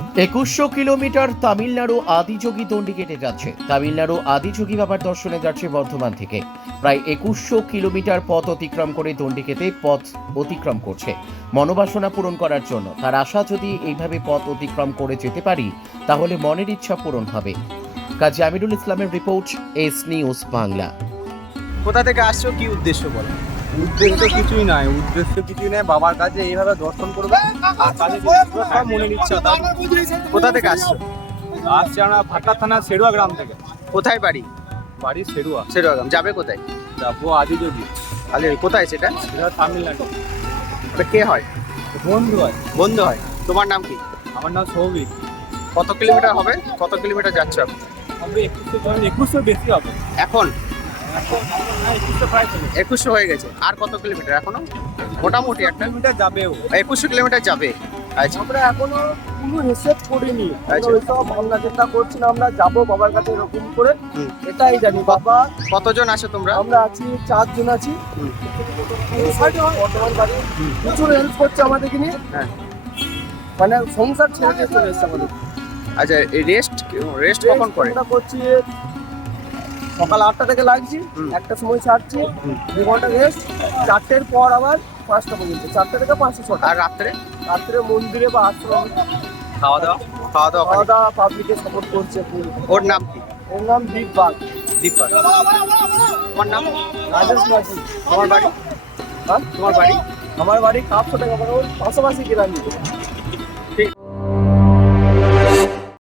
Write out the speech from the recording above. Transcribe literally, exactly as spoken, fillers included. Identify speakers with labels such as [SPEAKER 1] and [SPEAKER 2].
[SPEAKER 1] একুশশো কিলোমিটার তামিলনাড়ু আদিযোগী দণ্ডি কেটে যাচ্ছে। তামিলনাড়ু আদিযোগী বাবার দর্শনে যাচ্ছে বর্ধমান থেকে। প্রায় একুশশো কিলোমিটার পথ অতিক্রম করে দণ্ডিকেতে পথ অতিক্রম করছে মনোবাসনা পূরণ করার জন্য। তার আশা, যদি এইভাবে পথ অতিক্রম করে যেতে পারি তাহলে মনের ইচ্ছা পূরণ হবে। কাজী আমিরুল ইসলামের রিপোর্ট, এস নিউজ বাংলা।
[SPEAKER 2] কোথা থেকে আসছো, কি উদ্দেশ্য বলো?
[SPEAKER 3] উদ্দেশ্য কিছুই নাই, উদ্দেশ্য কিছুই নাই। বাবার কাছে এইভাবে দর্শন করবে আর কাছে সব মনে নিচ্ছে।
[SPEAKER 2] কোথা থেকে আসছো?
[SPEAKER 3] আসছে আমরা ভাটা থানা সেরুয়া গ্রাম থেকে।
[SPEAKER 2] কোথায় বাড়ি?
[SPEAKER 3] বাড়ি সেরুয়া।
[SPEAKER 2] সেরুয়া গ্রাম। যাবে কোথায়?
[SPEAKER 3] যাবো আদিযোগী।
[SPEAKER 2] আরে কোথায় সেটা?
[SPEAKER 3] এটা তামিলনাড়ু।
[SPEAKER 2] ওটা কে হয়?
[SPEAKER 3] বন্ধু হয়।
[SPEAKER 2] বন্ধু হয়। তোমার নাম কি?
[SPEAKER 3] আমার নাম সৌভিক।
[SPEAKER 2] কত কিলোমিটার হবে? কত কিলোমিটার যাচ্ছ এখন?
[SPEAKER 3] হবে একুশশো একুশশো বেশি হবে
[SPEAKER 2] এখন
[SPEAKER 3] এখন হ্যাঁ, একুশশো প্রায় চলে
[SPEAKER 2] একুশশো হয়ে গেছে। আর কত কিলোমিটার এখনো? মোটামুটি একটা
[SPEAKER 3] কিলোমিটার যাবেও।
[SPEAKER 2] একুশশো কিলোমিটার যাবে। আচ্ছা,
[SPEAKER 4] আমরা এখনো কোনো হিসেব করিনি।
[SPEAKER 2] আচ্ছা।
[SPEAKER 4] ওইসব ভাবনা চিন্তা করছি না, আমরা যাবো বাবার কাছে এরকম করে।
[SPEAKER 2] হুম।
[SPEAKER 4] এটাই জানি বাবা।
[SPEAKER 2] কতজন আছো তোমরা?
[SPEAKER 4] আমরা আছি চারজন আছি।
[SPEAKER 2] হুম।
[SPEAKER 4] বর্তমান বাড়ি প্রচুর হেল্প করছে আমাদেরকে নিয়ে।
[SPEAKER 2] হ্যাঁ।
[SPEAKER 4] মানে সংসার ছেড়ে দিয়ে চলে এসছে আমাদের।
[SPEAKER 2] আচ্ছা, রেস্ট রেস্ট কখন করে?
[SPEAKER 4] আমরা করছি সকাল আটটা থেকে লাগছি,
[SPEAKER 2] হুম।
[SPEAKER 4] একটা সময় ছাড়ছি,
[SPEAKER 2] হুম।
[SPEAKER 4] দু ঘন্টা রেস্ট, চারটের পর আবার পাঁচটা পর্যন্ত, চারটে থেকে পাঁচটা ছটা।
[SPEAKER 2] আর রাত্রে
[SPEAKER 4] রাত্রে মন্দিরে বা আশ্রমে
[SPEAKER 2] খাওয়া দাওয়া? খাওয়া দাওয়া
[SPEAKER 4] খাওয়া
[SPEAKER 2] ওখানে?
[SPEAKER 4] দাওয়া পাবলিকে সাপোর্ট করছে পুরো।
[SPEAKER 2] ওর নাম কি?
[SPEAKER 4] এর নাম দীপ বাগ।
[SPEAKER 2] দীপক। তোমার নাম?
[SPEAKER 4] রাজেশ মাঝি।
[SPEAKER 2] তোমার বাড়ি?
[SPEAKER 4] হ্যাঁ?
[SPEAKER 2] তোমার বাড়ি?
[SPEAKER 4] আমার বাড়ি কাপ ছোটা, আমার ওর পাশাপাশি গ্রামে।